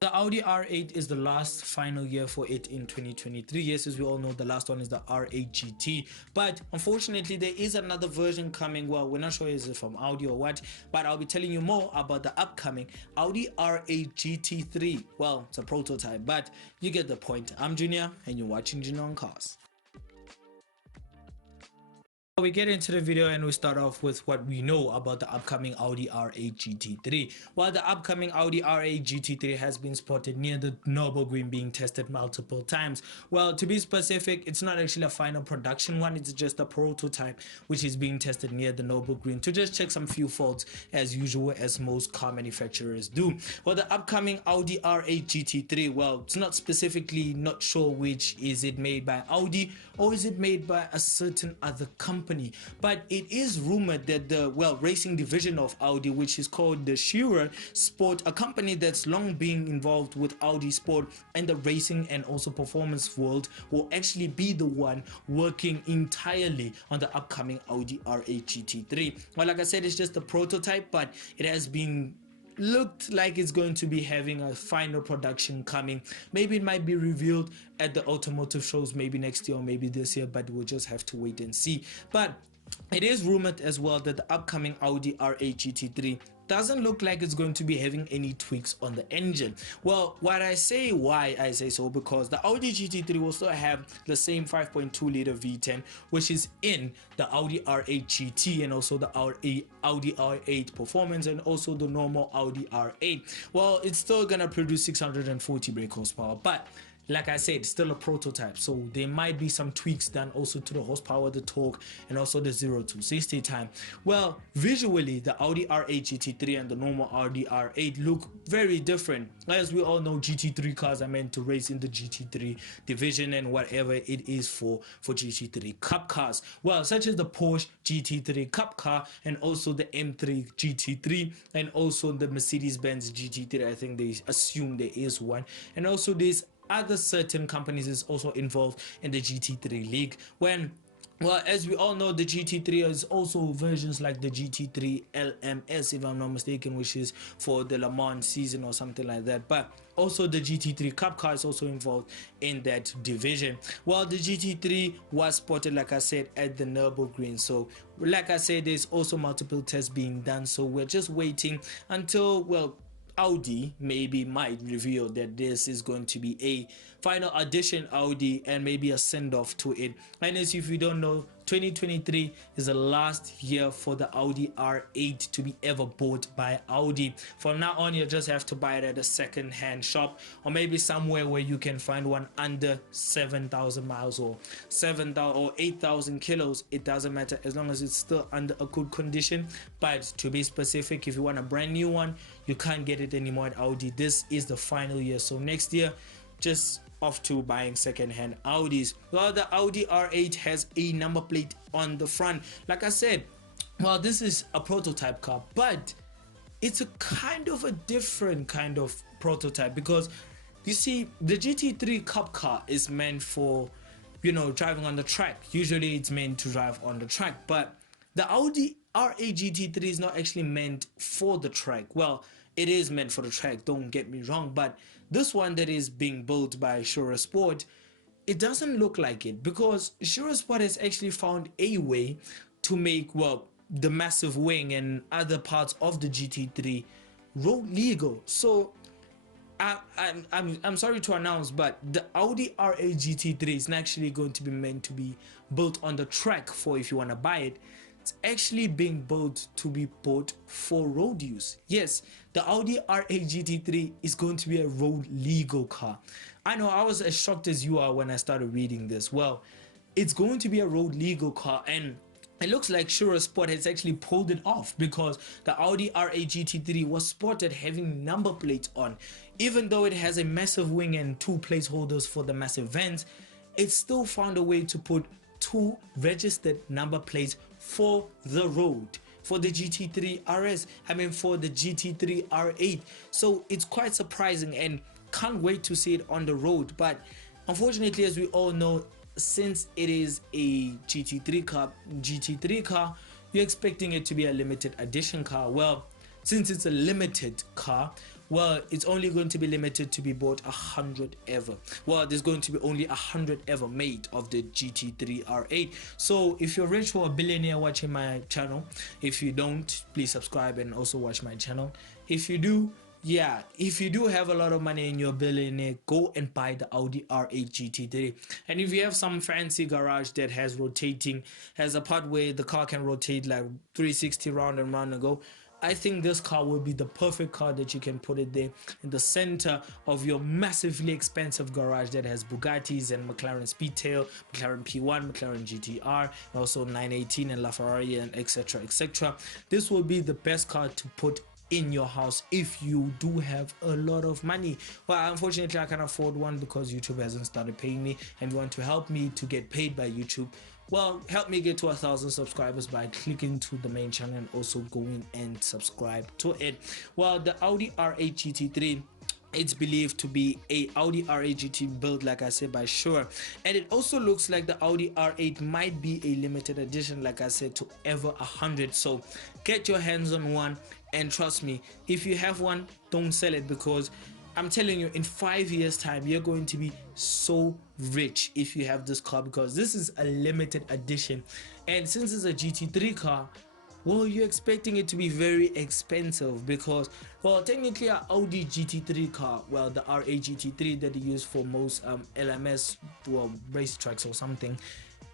The Audi R8 is the last final year for it in 2023. Yes, as we all know, the last one is the R8 GT. But unfortunately, there is another version coming. Well, we're not sure is it from Audi or what, but I'll be telling you more about the upcoming Audi R8 GT3. Well, it's a prototype, but you get the point. I'm Junior, and you're watching Junior on Cars. We get into the video and we start off with what we know about the upcoming Audi R8 GT3. While the upcoming Audi R8 GT3 has been spotted near the Nürburgring being tested multiple times. Well, to be specific, it's not actually a final production one, it's just a prototype which is being tested near the Nürburgring to just check some few faults as usual, as most car manufacturers do. Well, the upcoming Audi R8 GT3, well, it's not specifically not sure which is it made by Audi or is it made by a certain other company. But it is rumored that the racing division of Audi, which is called the Schurer Sport, a company that's long been involved with Audi Sport and the racing and also performance world, will actually be the one working entirely on the upcoming Audi R8 GT3. Well, like I said, it's just a prototype, but it has been looked like it's going to be having a final production coming. Maybe it might be revealed at the automotive shows maybe next year or maybe this year, but we'll just have to wait and see. But it is rumored as well that the upcoming Audi R8 GT3 doesn't look like it's going to be having any tweaks on the engine. Well, why I say so, because the Audi GT3 will still have the same 5.2 liter V10 which is in the Audi R8 GT and also the Audi R8 Performance and also the normal Audi R8. Well, it's still gonna produce 640 brake horsepower, but like I said, still a prototype, so there might be some tweaks done also to the horsepower, the torque, and also the 0 to 60 time. Well, visually, the Audi R8 GT3 and the normal Audi R8 look very different. As we all know, GT3 cars are meant to race in the GT3 division and whatever it is for GT3 Cup cars. Well, such as the Porsche GT3 Cup car and also the M3 GT3 and also the Mercedes-Benz GT3. I think they assume there is one, and also this other certain companies is also involved in the GT3 league. Well, as we all know, the GT3 is also versions like the GT3 LMS, if I'm not mistaken, which is for the Le Mans season or something like that. But also the GT3 Cup car is also involved in that division. Well, the GT3 was spotted, like I said, at the Nürburgring. So, like I said, there's also multiple tests being done. So we're just waiting until, well, Audi might reveal that this is going to be a final addition Audi and maybe a send-off to it. And as if you don't know, 2023 is the last year for the Audi R8 to be ever bought by Audi. From now on, you just have to buy it at a second-hand shop or maybe somewhere where you can find one under 7,000 miles or 7,000 or 8,000 kilos. It doesn't matter as long as it's still under a good condition. But to be specific, if you want a brand new one, you can't get it anymore at Audi. This is the final year, so next year just off to buying second-hand Audis. Well, the Audi R8 has a number plate on the front. Like I said, well, this is a prototype car, but it's a kind of a different kind of prototype, because you see, the GT3 Cup car is meant for, you know, driving on the track. Usually it's meant to drive on the track, but the Audi R8 GT3 is not actually meant for the track. Well, it is meant for the track, don't get me wrong, but this one that is being built by Schurer Sport, it doesn't look like it, because Schurer Sport has actually found a way to make, well, the massive wing and other parts of the GT3 road legal. So I'm sorry to announce, but the Audi R8 GT3 is not actually going to be meant to be built on the track for if you want to buy it. It's actually being built to be bought for road use. Yes, the Audi R8 GT3 is going to be a road legal car. I know, I was as shocked as you are when I started reading this. Well, it's going to be a road legal car, and it looks like Schurer Sport has actually pulled it off, because the Audi R8 GT3 was spotted having number plates on. Even though it has a massive wing and two placeholders for the massive vents, it still found a way to put two registered number plates for the road, for the GT3 RS, for the GT3 R8. So it's quite surprising and can't wait to see it on the road. But unfortunately, as we all know, since it is a GT3 car, you're expecting it to be a limited edition car. Well, since it's a limited car, well, it's only going to be limited to be bought 100 ever. Well, there's going to be only 100 ever made of the GT3 R8. So if you're rich or a billionaire watching my channel, if you don't, please subscribe and also watch my channel. If you do, yeah, if you do have a lot of money and you're a billionaire, go and buy the Audi R8 GT3. And if you have some fancy garage that has a part where the car can rotate like 360 round and round and go, I think this car will be the perfect car that you can put it there in the center of your massively expensive garage that has Bugattis and McLaren Speedtail, McLaren P1, McLaren GTR, also 918 and LaFerrari and etc. etc. This will be the best car to put in your house if you do have a lot of money. Well, unfortunately I can't afford one because YouTube hasn't started paying me, and you want to help me to get paid by YouTube, well, help me get to 1,000 subscribers by clicking to the main channel and also going and subscribe to it. Well, the Audi R8 GT3, it's believed to be a Audi R8 GT built, like I said, by Shure, and it also looks like the Audi R8 might be a limited edition, like I said, to ever 100. So get your hands on one, and trust me, if you have one, don't sell it, because I'm telling you, in 5 years time you're going to be so rich if you have this car, because this is a limited edition, and since it's a GT3 car, well, you're expecting it to be very expensive, because, well, technically an Audi GT3 car, well, the R8 GT3 that they use for most LMS, well, racetracks or something,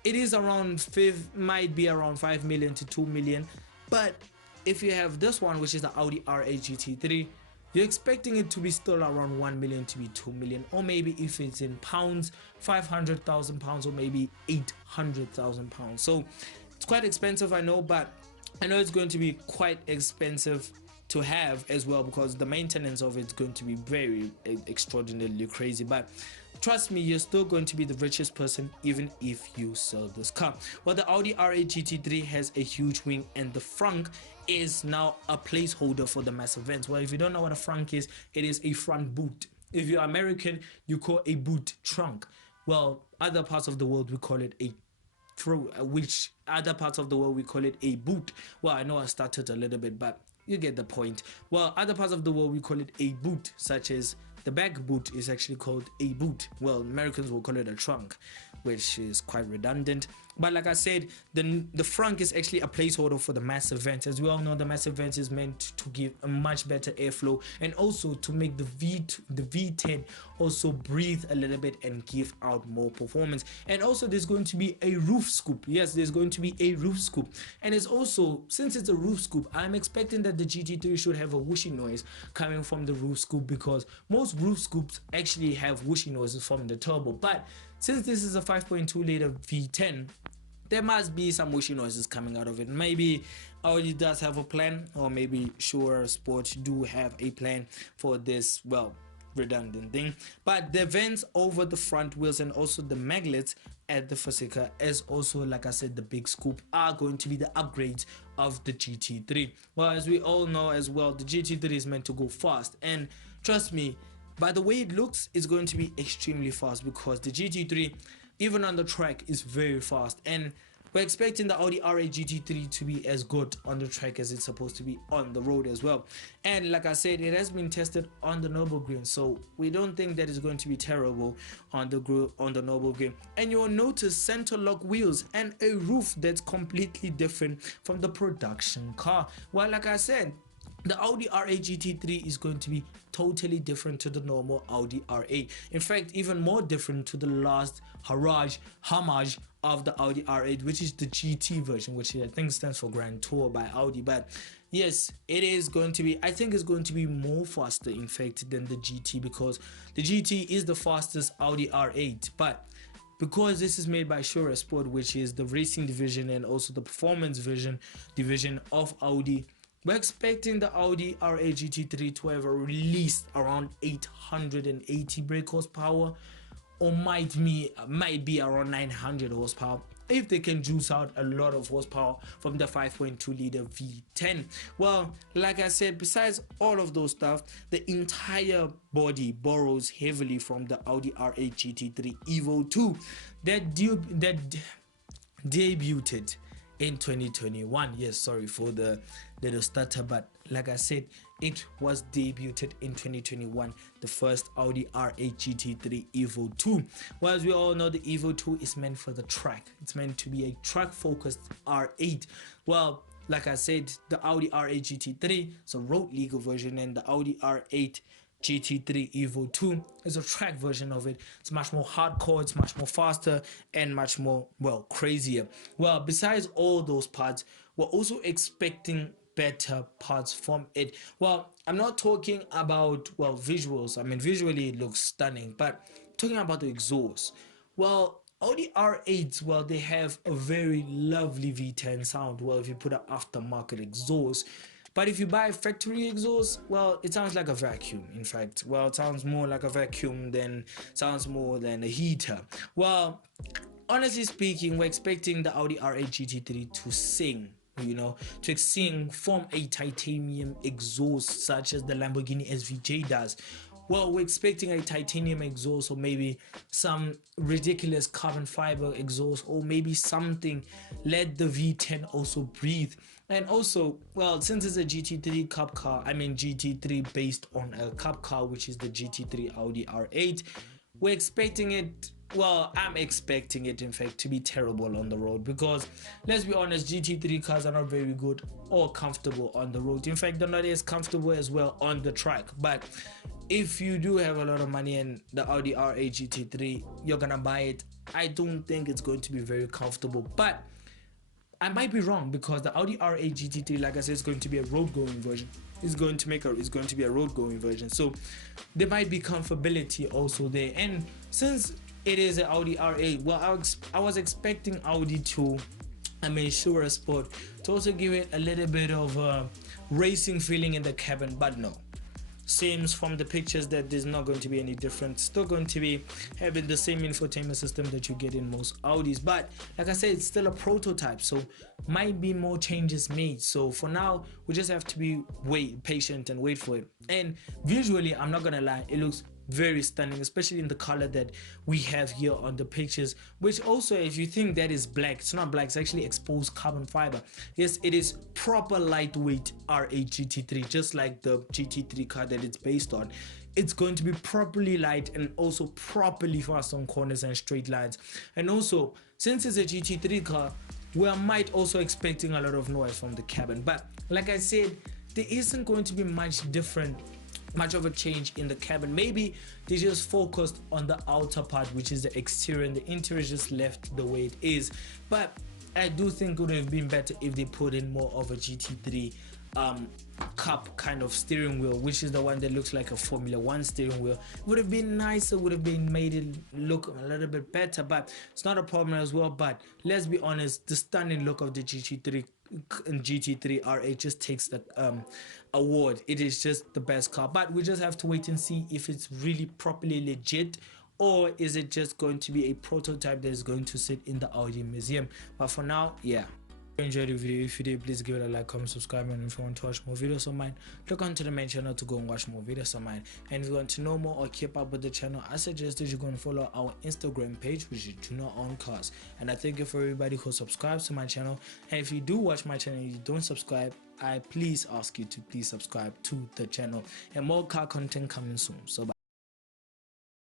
it is around might be around 5 million to 2 million. But if you have this one, which is the Audi R8 GT3, you're expecting it to be still around 1 million to be 2 million, or maybe if it's in pounds, 500,000 pounds, or maybe 800,000 pounds. So it's quite expensive, I know, but I know it's going to be quite expensive to have as well, because the maintenance of it's going to be very extraordinarily crazy. But trust me, you're still going to be the richest person even if you sell this car. Well, the Audi R8 GT3 has a huge wing, and the frunk is now a placeholder for the mass events. Well, if you don't know what a frunk is, it is a front boot. If you're American, you call a boot trunk. Well, other parts of the world we call it a which other parts of the world we call it a boot. Well, I know I started a little bit, but you get the point. Well, other parts of the world we call it a boot, such as the back boot is actually called a boot. Well, Americans will call it a trunk, which is quite redundant. But like I said, the frunk is actually a placeholder for the mass event. As we all know, the mass event is meant to give a much better airflow, and also to make the V10 also breathe a little bit and give out more performance. And also there's going to be a roof scoop. Yes, there's going to be a roof scoop. And it's also, since it's a roof scoop, I'm expecting that the GT3 should have a whooshing noise coming from the roof scoop, because most roof scoops actually have whooshing noises from the turbo. But since this is a 5.2 liter V10, there must be some whooshing noises coming out of it. Maybe Audi does have a plan, or maybe Shure Sport do have a plan for this, well, redundant thing. But the vents over the front wheels and also the maglets at the Fasica, as also, like I said, the big scoop, are going to be the upgrades of the GT3. Well, as we all know as well, the GT3 is meant to go fast, and trust me, by the way it looks, it's going to be extremely fast, because the GT3, even on the track, is very fast, and we're expecting the Audi R8 GT3 to be as good on the track as it's supposed to be on the road as well. And like I said, it has been tested on the Nürburgring, so we don't think that it's going to be terrible on the Nürburgring. And you'll notice center lock wheels and a roof that's completely different from the production car. Well, like I said, the Audi R8 GT3 is going to be totally different to the normal Audi R8. In fact, even more different to the last homage of the Audi R8, which is the GT version, which I think stands for Grand Tour by Audi. But yes, it is going to be, I think it's going to be more faster, in fact, than the GT, because the GT is the fastest Audi R8. But because this is made by Shure Sport, which is the racing division and also the performance division of Audi, we're expecting the Audi R8 GT3 to have released around 880 brake horsepower, or might be around 900 horsepower, if they can juice out a lot of horsepower from the 5.2 liter V10. Well, like I said, besides all of those stuff, the entire body borrows heavily from the Audi R8 GT3 Evo 2 that debuted in 2021. Yes, sorry for the little stutter, but like I said, it was debuted in 2021, the first Audi R8 GT3 Evo 2. Well, as we all know, the Evo 2 is meant for the track. It's meant to be a track-focused R8. Well, like I said, the Audi R8 GT3 is a road legal version, and the Audi R8 GT3 Evo 2 is a track version of it. It's much more hardcore, it's much more faster, and much more, well, crazier. Well, besides all those parts, we're also expecting better parts from it. Well, I'm not talking about, well, visuals. I mean, visually it looks stunning, but talking about the exhaust. Well, Audi R8s, well, they have a very lovely V10 sound. Well, if you put an aftermarket exhaust, but if you buy factory exhaust, well, it sounds like a vacuum. In fact, well, it sounds more like a vacuum than sounds more than a heater. Well, honestly speaking, we're expecting the Audi R8 GT3 to sing, to sing from a titanium exhaust such as the Lamborghini SVJ does. Well, we're expecting a titanium exhaust, or maybe some ridiculous carbon fiber exhaust, or maybe something. Let the V10 also breathe. And also, well, since it's a GT3 cup car, I mean GT3 based on a cup car, which is the GT3 Audi R8, we're expecting it, well, I'm expecting it in fact to be terrible on the road, because let's be honest, GT3 cars are not very good or comfortable on the road. In fact, they're not as comfortable as well on the track. But if you do have a lot of money and the Audi R8 GT3, you're gonna buy it, I don't think it's going to be very comfortable. But I might be wrong, because the Audi R8 GT3, like I said, is going to be a road-going version. It's going to be a road-going version, so there might be comfortability also there. And since it is an Audi R8, well, I was expecting Audi to, Shura Sport, to also give it a little bit of a racing feeling in the cabin, but no. Seems from the pictures that there's not going to be any difference. Still going to be having the same infotainment system that you get in most Audis, but like I said, it's still a prototype, so might be more changes made. So for now, we just have to be patient and wait for it. And visually, I'm not gonna lie, it looks very stunning, especially in the color that we have here on the pictures, which also, if you think that is black, it's not black, it's actually exposed carbon fiber. Yes, it is proper lightweight R8 GT3, just like the GT3 car that it's based on. It's going to be properly light and also properly fast on corners and straight lines. And also, since it's a GT3 car, we might also expecting a lot of noise from the cabin. But like I said, there isn't going to be much of a change in the cabin. Maybe they just focused on the outer part, which is the exterior, and the interior just left the way it is. But I do think it would have been better if they put in more of a GT3 cup kind of steering wheel, which is the one that looks like a Formula 1 steering wheel. Would have been nicer, would have been made it look a little bit better, but it's not a problem as well. But let's be honest, the stunning look of the GT3 R8 just takes the award. It is just the best car, but we just have to wait and see if it's really properly legit, or is it just going to be a prototype that is going to sit in the Audi museum. But for now, yeah. If you enjoyed the video, if you did, please give it a like, comment, subscribe, and if you want to watch more videos of mine, look onto the main channel to go and watch more videos of mine. And if you want to know more or keep up with the channel, I suggest that you go and follow our Instagram page, which is Do Not Own Cars. And I thank you for everybody who subscribes to my channel. And if you do watch my channel and you don't subscribe, I please ask you to please subscribe to the channel, and more car content coming soon. So bye.